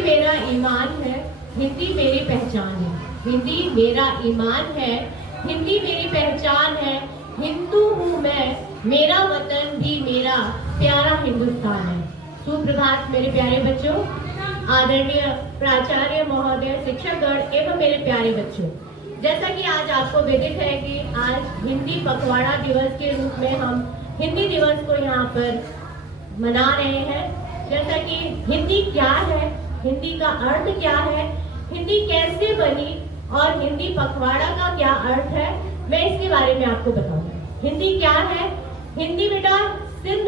हिंदी मेरा ईमान है, हिंदी मेरी पहचान है। हिंदी मेरा ईमान है, हिंदी मेरी पहचान है। हिंदू हूँ मैं, मेरा वतन भी मेरा प्यारा हिंदुस्तान है। सुप्रभात मेरे प्यारे बच्चों, आदरणीय प्राचार्य महोदय, शिक्षकगण एवं मेरे प्यारे बच्चों। जैसा कि आज आपको विदित है कि आज हिंदी पखवाड़ा दिवस के रूप में हम हिंदी दिवस को यहाँ पर मना रहे हैं। जैसा कि हिंदी क्या है, हिंदी का अर्थ क्या है, हिंदी कैसे बनी और हिंदी पखवाड़ा का क्या अर्थ है, मैं इसके बारे में आपको बताऊंगा। हिंदी क्या है? हिंदी बेटा सिंध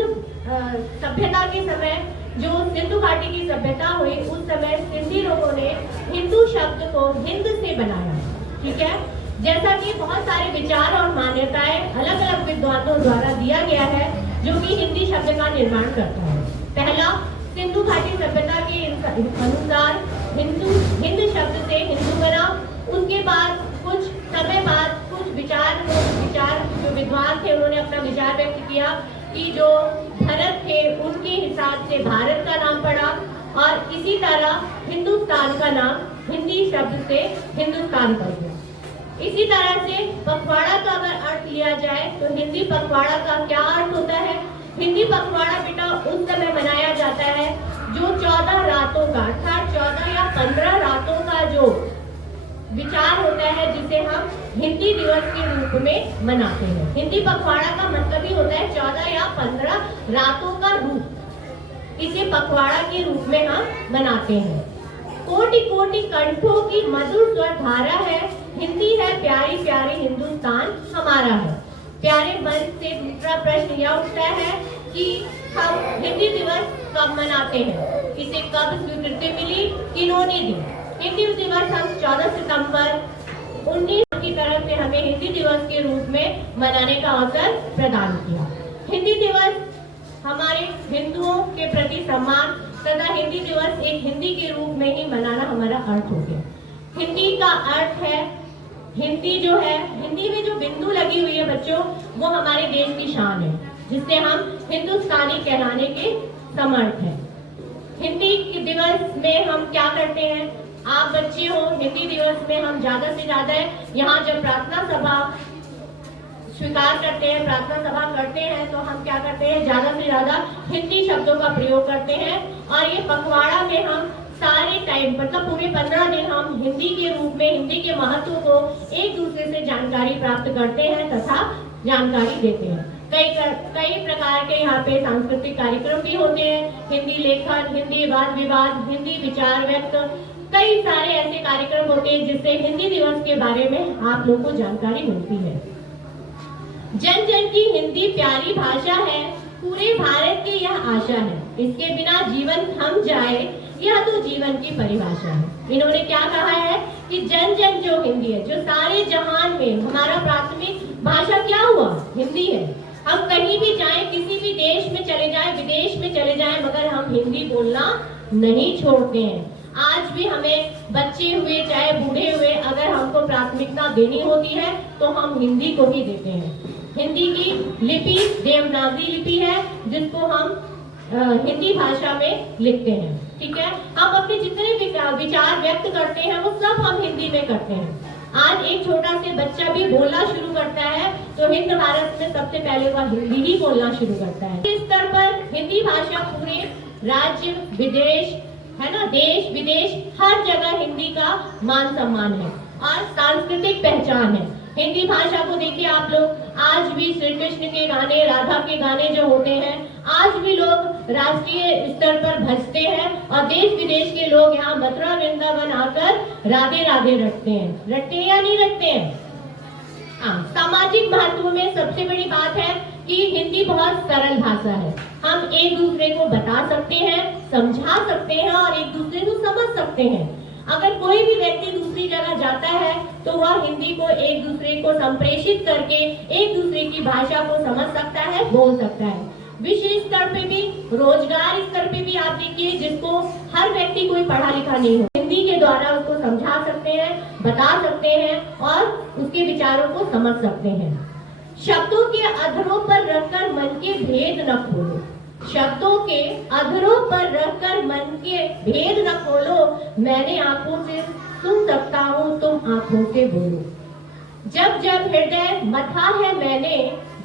सभ्यता के समय, जो सिंधु घाटी की सभ्यता हुई, उस समय सिंधी लोगों ने हिंदू शब्द को हिंद से बनाया। ठीक है, जैसा कि बहुत सारे विचार और मान्यताएं अलग अलग विद्वानों द्वारा दिया गया है जो कि हिंदी शब्द का निर्माण करता है। पहला, सिंधु घाटी सभ्यता के अनुसार हिंद शब्द से हिंदू बना। उसके बाद कुछ समय बाद कुछ विचार जो विद्वान थे उन्होंने अपना विचार व्यक्त किया कि जो भरत थे उनके हिसाब से भारत का नाम पड़ा, और इसी तरह हिंदुस्तान का नाम हिंदी शब्द से हिंदुस्तान पड़ गया। इसी तरह से पखवाड़ा का अगर अर्थ लिया जाए तो हिंदी पखवाड़ा का क्या अर्थ होता है? हिंदी पखवाड़ा बेटा उस समय मनाया जाता है जो 14 रातों का, अर्थात 14 या 15 रातों का जो विचार होता है, जिसे हम हिंदी दिवस के रूप में मनाते हैं। हिंदी पखवाड़ा का मतलब ही होता है 14 या 15 रातों का रूप। इसे पखवाड़ा के रूप में हम मनाते हैं। कोटि कोटि कंठों की मधुर स्वर धारा है, हिंदी है प्यारी प्यारी हिंदुस्तान हमारा है। प्यारे मन से दूसरा प्रश्न यह उठता है कि हम हिंदी दिवस कब मनाते हैं, इसे कब स्वीकृति मिली, किन्होंने दी? हिंदी दिवस हम 14 सितंबर 19 की तरफ से हमें हिंदी दिवस के रूप में मनाने का अवसर प्रदान किया। हिंदी दिवस हमारे हिंदुओं के प्रति सम्मान तथा हिंदी दिवस एक हिंदी के रूप में ही मनाना हमारा अर्थ हो गया। हिंदी का अर्थ है, हिंदी जो है, हिंदी में जो बिंदु लगी हुई है बच्चों, वो हमारे देश की शान है, जिससे हम हिंदुस्तानी कहलाने के समर्थ हैं। हिंदी दिवस में हम क्या करते हैं? आप बच्चे हो, हिंदी दिवस में हम ज्यादा से ज्यादा यहाँ जब प्रार्थना सभा स्वीकार करते हैं, प्रार्थना सभा करते हैं, तो हम क्या करते हैं? ज्यादा से ज्यादा हिंदी शब्दों का प्रयोग करते हैं। और ये पखवाड़ा में हम सारे टाइम, मतलब पूरे 15 दिन हम हिंदी के रूप में हिंदी के महत्व को एक दूसरे से जानकारी प्राप्त करते हैं तथा जानकारी देते हैं। कई प्रकार के यहाँ पे सांस्कृतिक कार्यक्रम भी होते हैं, हिंदी लेखन, हिंदी वाद विवाद, हिंदी विचार व्यक्त, कई सारे ऐसे कार्यक्रम होते हैं जिससे हिंदी दिवस के बारे में आप लोगों को जानकारी मिलती है। जन जन की हिंदी प्यारी भाषा है, पूरे भारत की यह आशा है, इसके बिना जीवन थम जाए, यह तो जीवन की परिभाषा है। इन्होंने क्या कहा है कि जन जन जो हिंदी है, जो सारे जहान में हमारा प्राथमिक भाषा क्या हुआ? हिंदी है। हम कहीं भी जाएं, किसी भी देश में चले जाएं, विदेश में चले जाएं, मगर हम हिंदी बोलना नहीं छोड़ते हैं। आज भी हमें बच्चे हुए चाहे बूढ़े हुए, अगर हमको प्राथमिकता देनी होती है तो हम हिंदी को ही देते हैं। हिंदी की लिपि देवनागरी लिपि है, जिसको हम हिंदी भाषा में लिखते हैं। ठीक है, हम अपने जितने विचार व्यक्त करते हैं वो सब हम हिंदी में करते हैं। आज एक छोटा से बच्चा भी बोलना शुरू करता है तो हिंद भारत में सबसे पहले वह हिंदी ही बोलना शुरू करता है। इस स्तर पर हिंदी भाषा पूरे राज्य, विदेश, है ना, देश विदेश हर जगह हिंदी का मान सम्मान है और सांस्कृतिक पहचान है। हिंदी भाषा को देखिए आप लोग, आज भी श्री कृष्ण के गाने, राधा के गाने जो होते हैं, आज भी लोग राष्ट्रीय स्तर पर भजते हैं और देश विदेश के लोग यहाँ मथुरा वृंदावन आकर राधे राधे रटते हैं या नहीं रटते हैं? हाँ, सामाजिक महत्व में सबसे बड़ी बात है कि हिंदी बहुत सरल भाषा है। हम एक दूसरे को बता सकते हैं, समझा सकते हैं और एक दूसरे को समझ सकते हैं। अगर कोई भी व्यक्ति दूसरी जगह जाता है तो वह हिंदी को एक दूसरे को संप्रेषित करके एक दूसरे की भाषा को समझ सकता है, बोल सकता है। विश्व स्तर पे भी, रोजगार स्तर पे भी आप देखिए, जिसको हर व्यक्ति कोई पढ़ा लिखा नहीं हो, हिंदी के द्वारा उसको समझा सकते हैं, बता सकते हैं और उसके विचारों को समझ सकते हैं। शब्दों के अधरों पर रखकर मन के भेद न खोलो, शब्दों के अधरों पर रखकर मन के भेद न खोलो, मैंने आंखों से सुन सकता हूँ, तुम आंखों से बोलो। जब जब हृदय मथा है मैंने,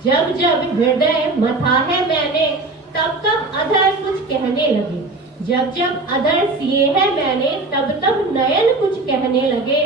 जब जब हृदय मथा है मैंने, तब तब अधर कुछ कहने लगे। जब जब अधर सिए है मैंने, तब तब नयन कुछ कहने लगे।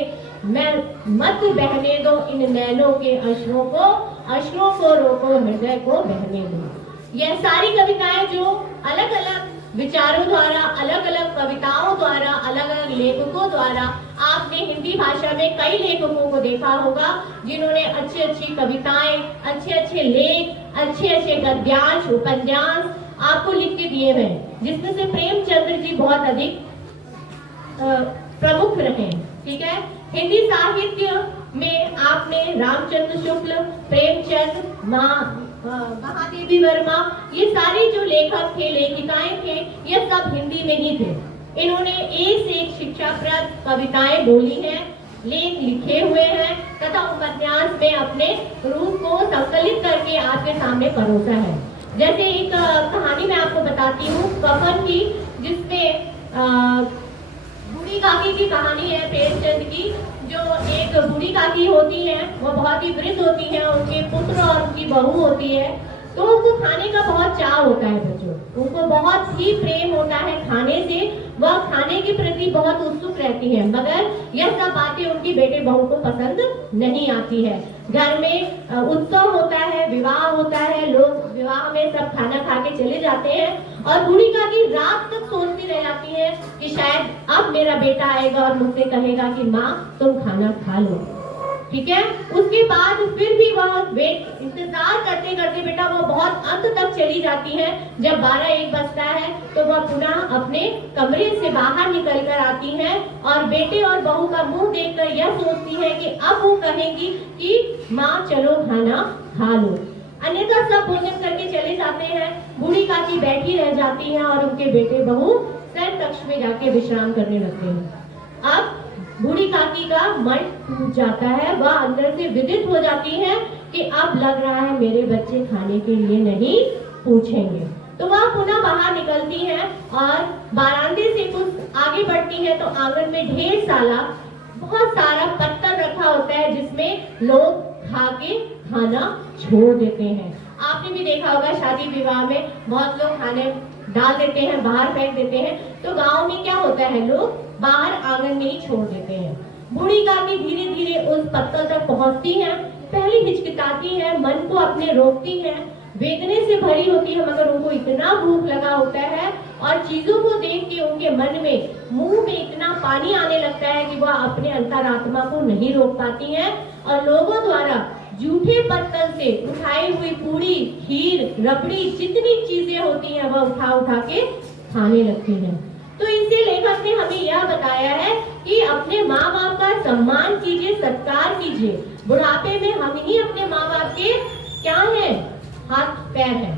मैं मत बहने दो इन नैनों के अश्रों को रोको, हृदय को बहने दो। यह सारी कविताएं जो अलग अलग विचारों द्वारा, अलग अलग कविताओं द्वारा, अलग अलग लेखकों द्वारा, आपने हिंदी भाषा में कई लेखकों को देखा होगा जिन्होंने अच्छी अच्छी कविताएं, अच्छे अच्छे लेख, अच्छे अच्छे गद्यांश, उपन्यास आपको लिख के दिए हैं, जिसमें से प्रेमचंद्र जी बहुत अधिक प्रमुख रहे। ठीक है, हिंदी साहित्य में आपने रामचंद्र शुक्ल, प्रेमचंद, महादेवी वर्मा, ये सारे जो लेखक थे, लेखिकाएं थे, ये सब हिंदी में ही थे। इन्होंने एक से एक शिक्षाप्रद कविताएं बोली हैं, लेख लिखे हुए हैं तथा उपन्यास में अपने रूप को संकलित करके आपके सामने परोसा है। जैसे एक कहानी मैं आपको बताती हूँ कफन की, जिसमें बूढ़ी काकी की कहानी है प्रेमचंद की। जो एक बूढ़ी काकी होती है, वो बहुत ही वृद्ध होती है, उनके पुत्र और उनकी बहू होती है, तो उनको खाने का बहुत चाव होता है बच्चों, उनको बहुत ही प्रेम होता है खाने से, वह खाने के प्रति बहुत उत्सुक रहती है, मगर यह सब बातें उनकी बेटे बहू को पसंद नहीं आती है। घर में उत्सव होता है, विवाह होता है, लोग विवाह में सब खाना खा के चले जाते हैं और बूढ़ी काकी रात तक सोचती रह जाती है कि शायद अब मेरा बेटा आएगा और मुझसे कहेगा कि माँ तुम खाना खा लो। ठीक है, उसके बाद फिर भी वह इंतजार करते करते बेटा वो बहुत अंत तक चली जाती है। जब 12-1 बजता है तो वह पुनः अपने कमरे से बाहर निकल कर आती है और बेटे और बहू का मुंह देखकर यह सोचती है कि अब वो कहेगी कि माँ चलो खाना खा लो, अन्यथा सब भोजन करके चले जाते हैं। बूढ़ी काकी बैठी रह जाती है और उनके बेटे बहू शयन कक्ष में जाके विश्राम करने लगते हैं। अब बूढ़ी काकी का मन टूट जाता है, वह अंदर से विदित हो जाती है कि अब लग रहा है मेरे बच्चे खाने के लिए नहीं पूछेंगे। तो वह पुनः बाहर निकलती है और बारांदे से कुछ आगे बढ़ती है तो आंगन में ढेर सारा बहुत सारा पत्थर रखा होता है जिसमें लोग खा के खाना छोड़ देते हैं। आपने भी देखा होगा शादी विवाह में बहुत लोग खाने डाल देते हैं, बाहर फेंक देते हैं, तो गांव में क्या होता है, लोग बाहर आंगन में ही छोड़ देते हैं। बूढ़ी काकी धीरे धीरे उस पत्थर तक पहुंचती है, पहले हिचकिचाती है, मन को अपने रोकती है, वेदने से भरी होती है, मगर उनको इतना भूख लगा होता है और चीजों को देख के उनके मन में, मुंह में इतना पानी आने लगता है कि वह अपने अंतरात्मा को नहीं रोक पाती है और लोगों द्वारा जूठे पत्तल से उठाई हुई पूरी, खीर, रबड़ी, जितनी चीजें होती हैं वह उठा उठा के खाने लगती हैं। तो इससे लेखक ने हमें यह बताया है कि अपने माँ बाप का सम्मान कीजिए, सत्कार कीजिए। बुढ़ापे में हम ही अपने माँ बाप के क्या हैं, हाथ पैर हैं।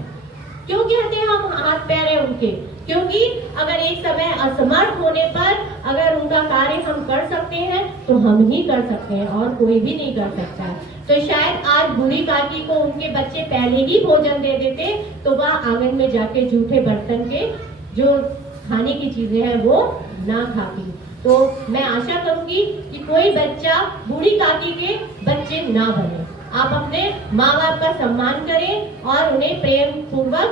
क्यों कहते हैं हम हाथ पैर है उनके? क्योंकि अगर एक समय असमर्थ होने पर अगर उनका कार्य हम कर सकते हैं तो हम ही कर सकते हैं और कोई भी नहीं कर सकता है। तो शायद आज बूढ़ी काकी को उनके बच्चे पहले ही भोजन दे देते तो वह आंगन में जाके जूठे बर्तन के जो खाने की चीजें हैं वो ना खाती। तो मैं आशा करूंगी कि कोई बच्चा बूढ़ी काकी के बच्चे ना बने। आप अपने माँ बाप का सम्मान करें और उन्हें प्रेम पूर्वक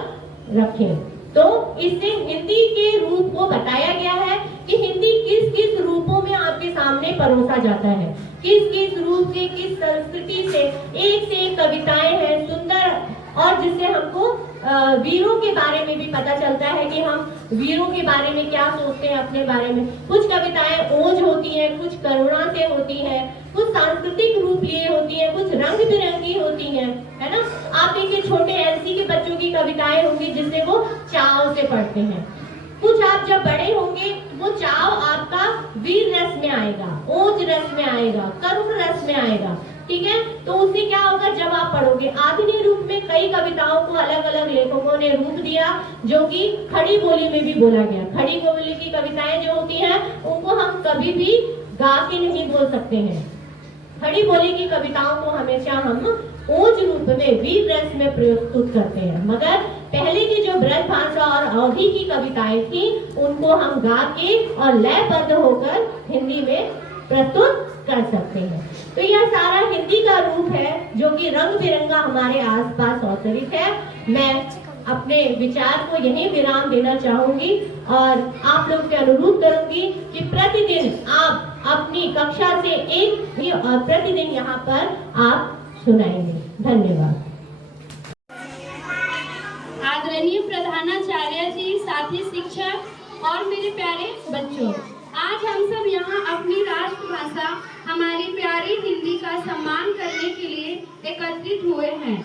रखें। तो इससे हिंदी के रूप को बताया गया है कि हिंदी किस किस रूपों में आपके सामने परोसा जाता है, किस किस रूप से, किस संस्कृति से एक कविताएं हैं सुंदर, और जिससे हमको वीरों के बारे में भी पता चलता है कि हम वीरों के बारे में क्या सोचते हैं अपने बारे में। कुछ कविताएं ओज होती हैं, कुछ करुणा से होती हैं, कुछ सांस्कृतिक रूप लिए होती हैं, कुछ रंग बिरंगी होती हैं, है ना। आप देखिए छोटे एलसी के बच्चों की कविताएं होंगी जिससे वो चाव से पढ़ते हैं। कुछ आप जब बड़े होंगे वो चाव आपका वीर रस में आएगा, ओज रस में आएगा, करुण रस में आएगा। ठीक है, तो उससे क्या होगा जब आप पढ़ोगे। आधुनिक रूप में कई कविताओं को अलग अलग लेखकों ने रूप दिया जो कि खड़ी बोली में भी बोला गया। खड़ी बोली की कविताएं जो होती हैं उनको हम कभी भी गा के नहीं बोल सकते हैं। खड़ी बोली की कविताओं को हमेशा हम ओज रूप में, वीर रस में प्रस्तुत करते हैं। मगर पहले की जो ब्रजभाषा और अवधि की कविताएं थी उनको हम गा के और लयबद्ध होकर हिंदी में प्रस्तुत कर सकते हैं। तो यह सारा हिंदी का रूप है जो कि रंग बिरंगा हमारे आसपास अवतरित है। मैं अपने विचार को यहीं विराम देना चाहूंगी और आप लोग से अनुरोध करूंगी कि प्रतिदिन आप अपनी कक्षा से एक भी और प्रतिदिन यहाँ पर आप सुनाएंगे। धन्यवाद। आदरणीय प्रधानाचार्य जी, साथी शिक्षक और मेरे प्यारे बच्चों, आज हम सब यहाँ अपनी राष्ट्रभाषा हमारी प्यारी हिंदी का सम्मान करने के लिए एकत्रित हुए हैं।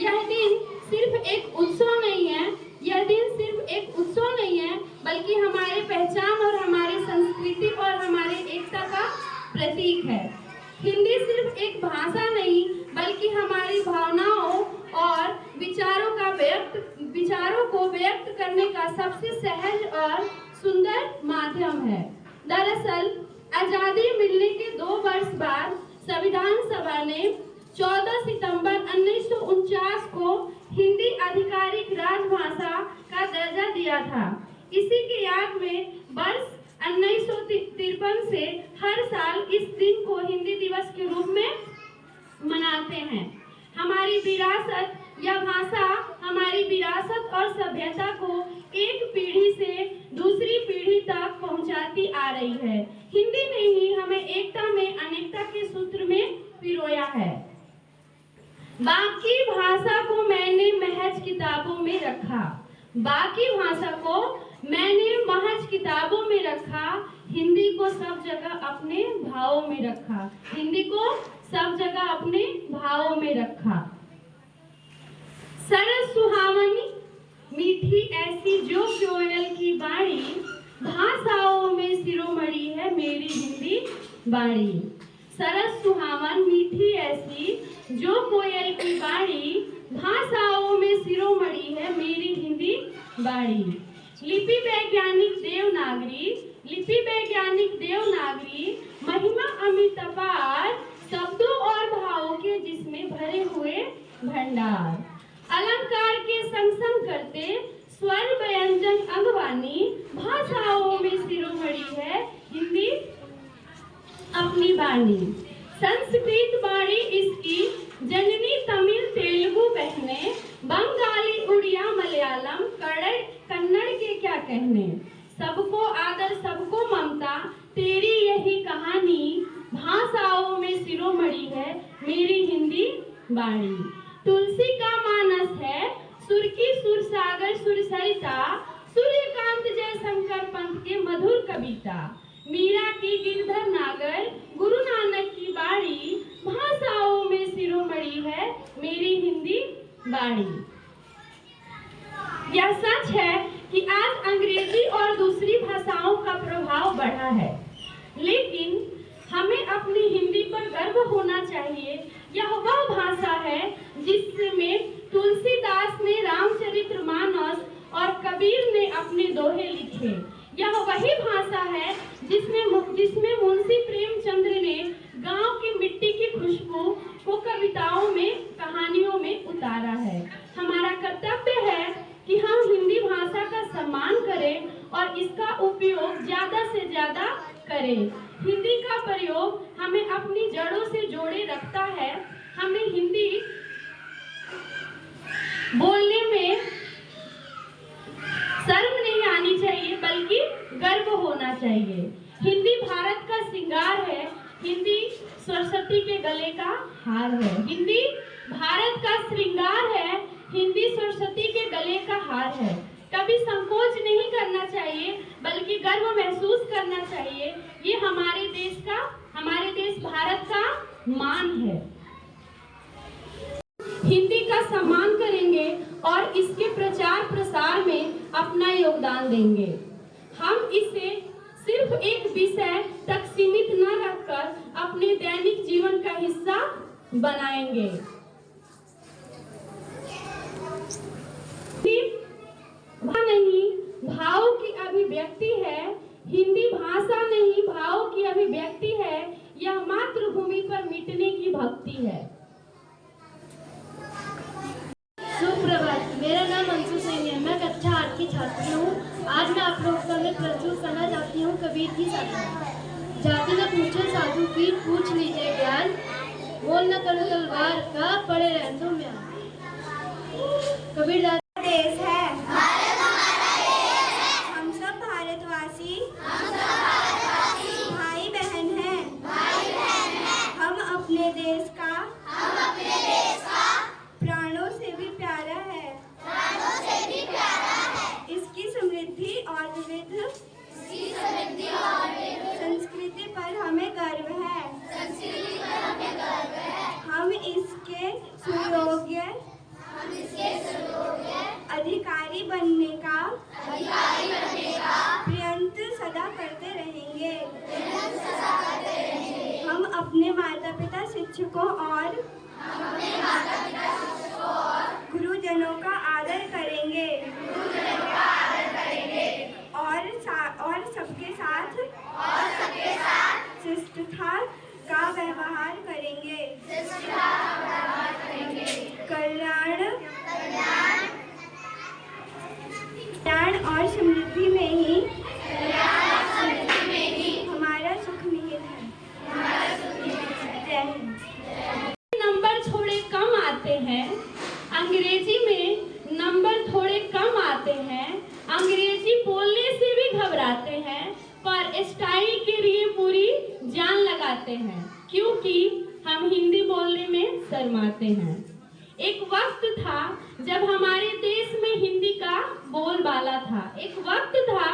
यह दिन सिर्फ एक उत्सव नहीं है, यह दिन सिर्फ एक उत्सव नहीं है, बल्कि हमारे पहचान और हमारे संस्कृति और हमारे एकता का प्रतीक है। हिंदी सिर्फ एक भाषा नहीं, बल्कि हमारी भावनाओं और विचारों को व्यक्त करने का सबसे सहज और सुंदर माध्यम है। दरअसल आजादी मिलने के 2 वर्ष बाद संविधान सभा ने 14 सितंबर 1949 को हिंदी आधिकारिक राजभाषा का दर्जा दिया था। इसी की याद में वर्ष 1953 से हर साल इस दिन को हिंदी दिवस के रूप में मनाते हैं। हमारी विरासत, यह भाषा हमारी विरासत और सभ्यता को एक पीढ़ी से दूसरी पीढ़ी तक पहुंचाती आ रही है। हिंदी ने ही हमें एकता में अनेकता के सूत्र में पिरोया है। बाकी भाषा को मैंने महज किताबों में रखा, बाकी भाषा को मैंने महज किताबों में रखा, हिंदी को सब जगह अपने भावों में रखा, हिंदी को सब जगह अपने भावों में रखा। सरस सुहावनी मीठी ऐसी जो कोयल की बाणी, भाषाओं में शिरोमणि है मेरी हिंदी बाणी। सरस सुहावन मीठी ऐसी जो कोयल की बाणी, भाषाओं में शिरोमणि है मेरी हिंदी बाणी। लिपि वैज्ञानिक देवनागरी महिमा अमित अपार, शब्दों और भावों के जिसमें भरे हुए भंडार। अलंकार के संग संग करते स्वर व्यंजन अंगवानी, भाषाओं में शिरोमणि है हिंदी अपनी बाणी। संस्कृत बाणी इसकी जननी तमिल तेलुगु बहने, बंगाली उड़िया मलयालम कन्नड़ के क्या कहने। सबको आदर सबको ममता तेरी यही कहानी, भाषाओं में शिरोमणि है मेरी हिंदी बाणी। तुलसी का मानस है सुर की सुर सागर सुर सरिता, सूर्यकांत जयशंकर पंत के मधुर कविता। मीरा की गिरधर नागर गुरु नानक की बाणी, भाषाओं में शिरोमणि है मेरी हिंदी बाणी। यह सच है कि आज अंग्रेजी और दूसरी भाषाओं का प्रभाव बढ़ा है, लेकिन हमें अपनी हिंदी पर गर्व होना चाहिए। यह वह भाषा है जिसमें तुलसीदास ने रामचरितमानस और कबीर ने अपने दोहे लिखे। यह वही भाषा है जिसमें मुंशी प्रेमचंद्र ने गांव की मिट्टी की खुशबू को कविताओं में, कहानियों में उतारा है। हमारा कर्तव्य है कि हम हिंदी भाषा का सम्मान करें और इसका उपयोग ज्यादा से ज्यादा करें। हिंदी का प्रयोग हमें अपनी जड़ों से जोड़े रखता है। हमें हिंदी बोलने में शर्म नहीं आनी चाहिए, बल्कि गर्व होना चाहिए। हिंदी भारत का श्रृंगार है, हिंदी सरस्वती के गले का हार है। हिंदी भारत का श्रृंगार है, हिंदी सरस्वती के गले का हार है। कभी संकोच नहीं करना चाहिए, बल्कि गर्व महसूस करना चाहिए। ये हमारे देश भारत का मान है। हिंदी का सम्मान करेंगे और इसके प्रचार प्रसार में अपना योगदान देंगे। हम इसे सिर्फ एक विषय तक सीमित न रखकर अपने दैनिक जीवन का हिस्सा बनाएंगे। नहीं, भाव की अभिव्यक्ति है। हिंदी भाषा नहीं, भाव की अभिव्यक्ति है। यह मातृभूमि पर मिटने की भक्ति है। सुप्रभात, मेरा नाम अंशु सैनी है। मैं छात्री हूँ। आज मैं आप लोगों के सामने प्रस्तुत करना चाहती हूँ कबीर की साधना। जाति न पूछे साधु की, पूछ लीजिए ज्ञान, बोल न करो तलवार का, पड़े रहने दो म्यान। कबीर देश है, हम सब भारतवासी भाई बहन हैं। हम अपने देश का प्राणों से भी प्यारा है। इसकी समृद्धि और विविध संस्कृति पर हमें गर्व है। हम इसके सुयोग्य अधिकारी बनने का प्रयत्न सदा करते रहेंगे। हम अपने माता पिता शिक्षकों और गुरुजनों का आदर करेंगे और सबके साथ शिष्टता का व्यवहार करेंगे। कल्याण और समृद्धि में ही हमारा सुख निहित है। जय हिंद। नंबर थोड़े कम आते हैं, अंग्रेजी में नंबर थोड़े कम आते हैं, अंग्रेजी बोलने से भी घबराते हैं, पर स्टाइल के लिए पूरी जान लगाते हैं, क्योंकि हम हिंदी बोलने में शर्माते हैं। एक वक्त था जब हमारे देश में हिंदी का बोलबाला था। एक वक्त था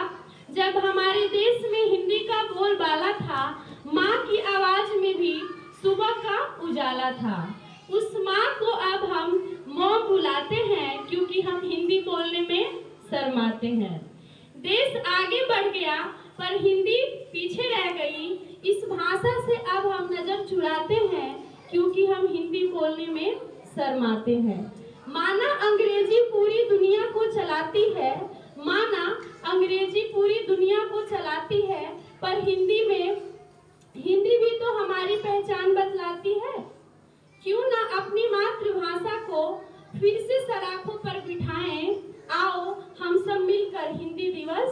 जब हमारे देश में हिंदी का बोलबाला था। माँ की आवाज में भी सुबह का उजाला था। उस माँ को अब हम माँ बुलाते हैं, क्योंकि हम हिंदी बोलने में शर्माते हैं। देश आगे बढ़ गया पर हिंदी पीछे रह गई। इस भाषा से अब हम नजर चुराते हैं, क्योंकि हम हिंदी बोलने में शर्माते हैं। माना अंग्रेजी पूरी दुनिया को चलाती है, माना अंग्रेजी पूरी दुनिया को चलाती है, पर हिंदी भी तो हमारी पहचान बतलाती है। क्यों ना अपनी मातृभाषा को फिर से सराखों पर बिठाएं। आओ हम सब मिलकर हिंदी दिवस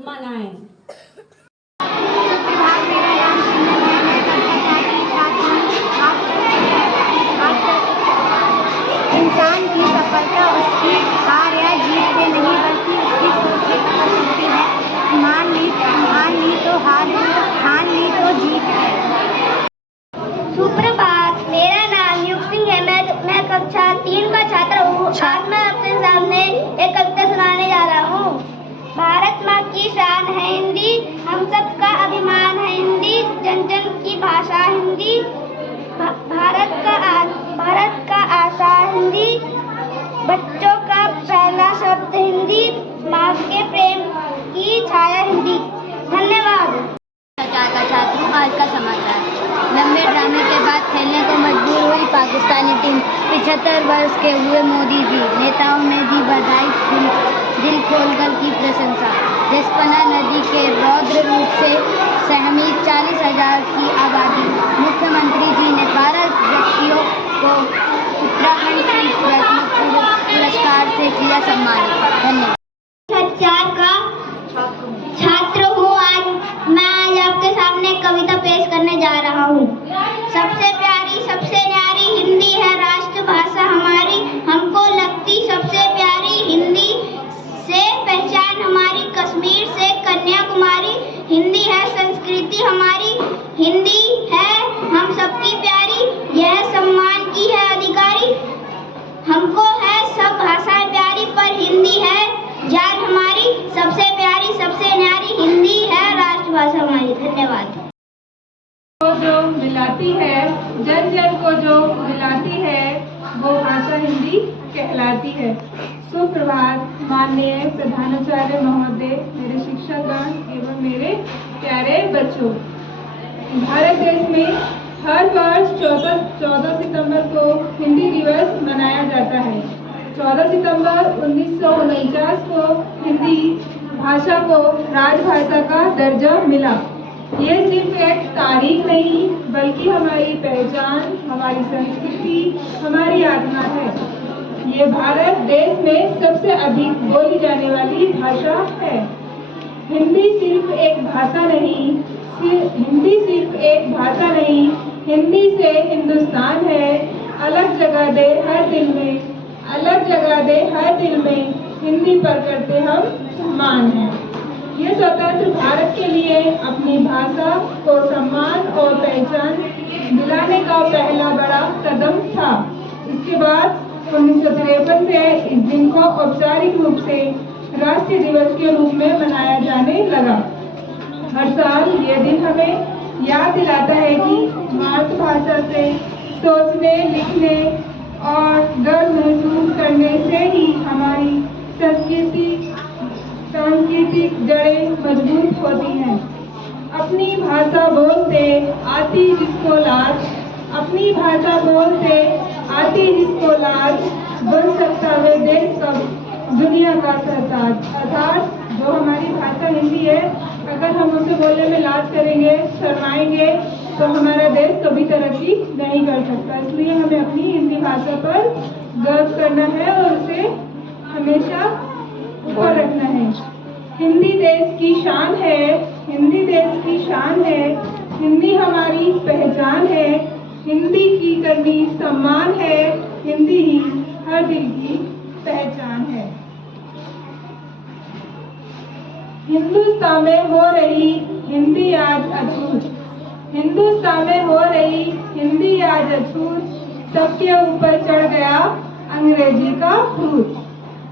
मनाएं। इंसान की सफलता उसकी हार या जीत से नहीं, बल्कि उसकी सोच से पता चलती है। मान ली तो हार, ठान ली तो जीत है। सुप्रभात, मेरा नाम युग सिंह है। मैं कक्षा 3 का छात्र हूँ। आज मैं आपके सामने एक कविता सुनाने जा रहा हूँ। भारत माँ की शान है हिंदी, हम सबका अभिमान है हिंदी, जन जन की भाषा हिंदी, भारत का आशा हिंदी, बच्चों का पहला शब्द हिंदी, माँ के प्रेम की छाया हिंदी। धन्यवाद। का छात्र हूँ। आज का समाचार। लंबे ड्रामे के बाद खेलने को मजबूर हुई पाकिस्तानी टीम। 75 वर्ष के हुए मोदी जी, नेताओं ने दी बधाई, दिल खोलकर की प्रशंसा। रिस्पना नदी के रौद्र रूप से सहमी 40,000 की आबादी। मुख्यमंत्री जी ने 12 व्यक्तियों को उत्तराखंड पुरस्कार से किया सम्मानित। धन्यवाद। का छात्र हूँ। मैं आज आपके सामने कविता पेश करने जा रहा हूँ। सबसे प्यारी सबसे न्यारी हिंदी है राष्ट्रभाषा हमारी, हमको लगती सबसे प्यारी हिंदी से पहचान हमारी, कश्मीर से कन्याकुमारी, हिंदी है संस्कृति हमारी, हिंदी है हम सबकी प्यारी, यह सम्मान की है अधिकारी। हमको है सब भाषाएं प्यारी, पर हिंदी है जान हमारी, सबसे प्यारी सबसे न्यारी हिंदी है राष्ट्रभाषा हमारी। धन्यवाद। जो मिलाती है, जन जन को जो मिलाती है, वो भाषा हिंदी कहलाती है। सुप्रभात माननीय प्रधानाचार्य महोदय, मेरे शिक्षकगण एवं मेरे प्यारे बच्चों। भारत देश में हर वर्ष 14 सितंबर को हिंदी दिवस मनाया जाता है। 14 सितंबर 1949 को हिंदी भाषा को राजभाषा का दर्जा मिला। ये सिर्फ एक तारीख नहीं, बल्कि हमारी पहचान, हमारी संस्कृति, हमारी आत्मा है। ये भारत देश में सबसे अधिक बोली जाने वाली भाषा है। हिंदी सिर्फ एक भाषा नहीं, हिंदी से हिंदुस्तान है। अलग जगह दे हर दिल में हिंदी पर करते हम सम्मान है। ये स्वतंत्र भारत के लिए अपनी भाषा को सम्मान और पहचान दिलाने का पहला बड़ा कदम था। इसके बाद 1953 से इस दिन को औपचारिक रूप से राष्ट्रीय दिवस के रूप में मनाया जाने लगा। हर साल ये दिन हमें याद दिलाता है कि मातृभाषा से सोचने, लिखने और गर्व महसूस करने से ही हमारी सांस्कृतिक जड़ें मजबूत होती हैं। अपनी भाषा बोलते आती जिसको लाज, बन सकता है देश का दुनिया का सरताज। अर्थात जो हमारी भाषा हिंदी है, अगर हम उसे बोलने में लाज करेंगे, शर्माएंगे, तो हमारा देश कभी तरक्की नहीं कर सकता। इसलिए हमें अपनी हिंदी भाषा पर गर्व करना है और उसे हमेशा ऊपर रखना है। हिंदी देश की शान है, हिंदी हमारी पहचान है, हिंदी की करनी सम्मान है, हिंदी ही हर दिल की पहचान है। हिंदुस्तान में हो रही हिंदी आज अछूत, सबके ऊपर चढ़ गया अंग्रेजी का भूत।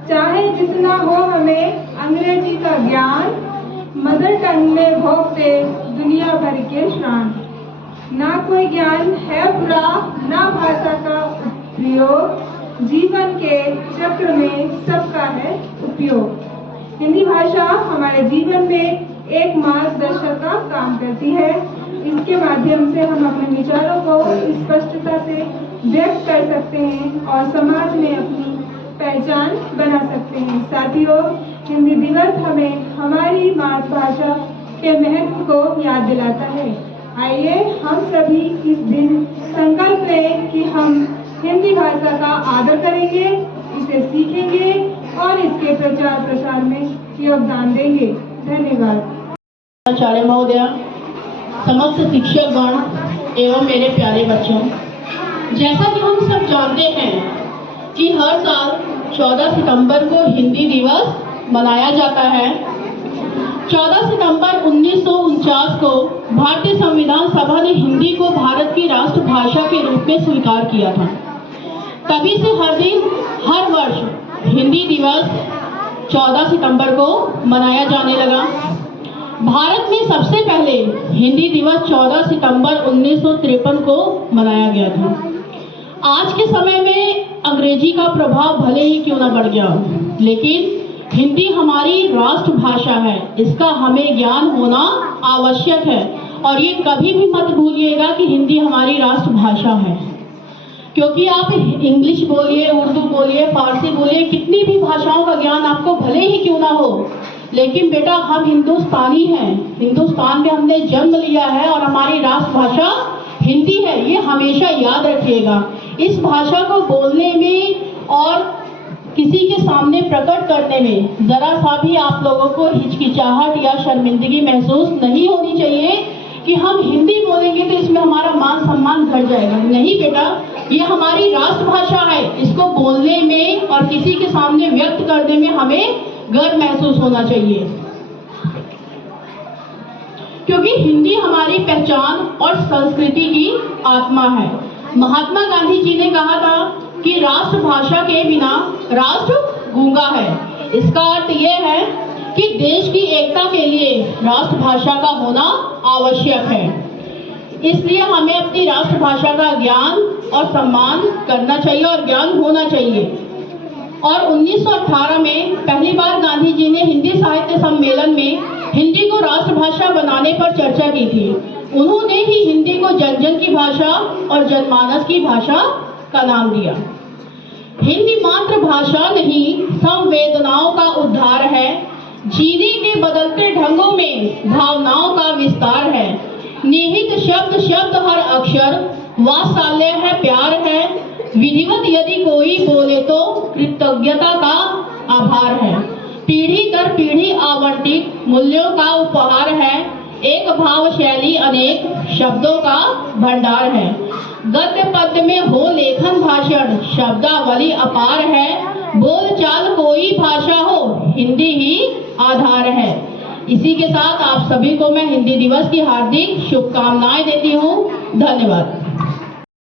चाहे जितना हो हमें अंग्रेजी का ज्ञान, मदर टंग में भोगते दुनिया भर के शान। ना कोई ज्ञान है बुरा, ना भाषा का प्रयोग, जीवन के चक्र में सबका है उपयोग। हिंदी भाषा हमारे जीवन में एक मार्गदर्शक का काम करती है। इसके माध्यम से हम अपने विचारों को स्पष्टता से व्यक्त कर सकते हैं और समाज में अपनी पहचान बना सकते हैं। साथियों, हिंदी दिवस हमें हमारी मातृभाषा के महत्व को याद दिलाता है। आइए हम सभी इस दिन संकल्प लें कि हम हिंदी भाषा का आदर करेंगे, इसे सीखेंगे और इसके प्रचार प्रसार में योगदान देंगे। धन्यवाद। आचार्य महोदय, समस्त शिक्षक गण एवं मेरे प्यारे बच्चों, जैसा कि हम सब जानते हैं कि हर साल 14 सितंबर को हिंदी दिवस मनाया जाता है। 14 सितंबर 1949 को भारतीय संविधान सभा ने हिंदी को भारत की राष्ट्रभाषा के रूप में स्वीकार किया था। तभी से हर वर्ष हिंदी दिवस 14 सितंबर को मनाया जाने लगा। भारत में सबसे पहले हिंदी दिवस 14 सितंबर 1953 को मनाया गया था। आज के समय में अंग्रेजी का प्रभाव भले ही क्यों न बढ़ गया, लेकिन हिंदी हमारी राष्ट्रभाषा है, इसका हमें ज्ञान होना आवश्यक है। और ये कभी भी मत भूलिएगा कि हिंदी हमारी राष्ट्रभाषा है, क्योंकि आप इंग्लिश बोलिए, उर्दू बोलिए, फारसी बोलिए, कितनी भी भाषाओं का ज्ञान आपको भले ही क्यों ना हो, लेकिन बेटा हम हिंदुस्तानी हैं, हिंदुस्तान में हमने जन्म लिया है और हमारी राष्ट्रभाषा हिंदी है। ये हमेशा याद रखिएगा। इस भाषा को बोलने में और किसी के सामने प्रकट करने में जरा सा भी आप लोगों को हिचकिचाहट या शर्मिंदगी महसूस नहीं होनी चाहिए कि हम हिंदी बोलेंगे तो इसमें हमारा मान सम्मान घट जाएगा। नहीं बेटा, ये हमारी राष्ट्रभाषा है, इसको बोलने में और किसी के सामने व्यक्त करने में हमें गर्व महसूस होना चाहिए, क्योंकि हिंदी हमारी पहचान और संस्कृति की आत्मा है। महात्मा गांधी जी ने कहा था कि राष्ट्रभाषा के बिना राष्ट्र गूंगा है। इसका अर्थ यह है कि देश की एकता के लिए राष्ट्रभाषा का होना आवश्यक है। इसलिए हमें अपनी राष्ट्रभाषा का ज्ञान और सम्मान करना चाहिए और ज्ञान होना चाहिए। और 1918 में पहली बार गांधी जी ने हिंदी साहित्य सम्मेलन में हिंदी को राष्ट्रभाषा बनाने पर चर्चा की थी। उन्होंने ही हिंदी को जन जन की भाषा और जनमानस की भाषा का नाम दिया। हिंदी मातृभाषा नहीं, संवेदनाओं का उद्धार है। जीने के बदलते ढंगों में भावनाओं का विस्तार है। निहित शब्द शब्द हर अक्षर, वात्सल्य है, प्यार है। विधिवत यदि कोई बोले तो कृतज्ञता का आभार है। पीढ़ी दर पीढ़ी आवंटित मूल्यों का उपहार है। एक भाव शैली अनेक शब्दों का भंडार है। गद्य पद्य में हो लेखन भाषण शब्दावली अपार है। बोल चाल कोई भाषा हो हिंदी ही आधार है। इसी के साथ आप सभी को मैं हिंदी दिवस की हार्दिक शुभकामनाएं देती हूँ। धन्यवाद।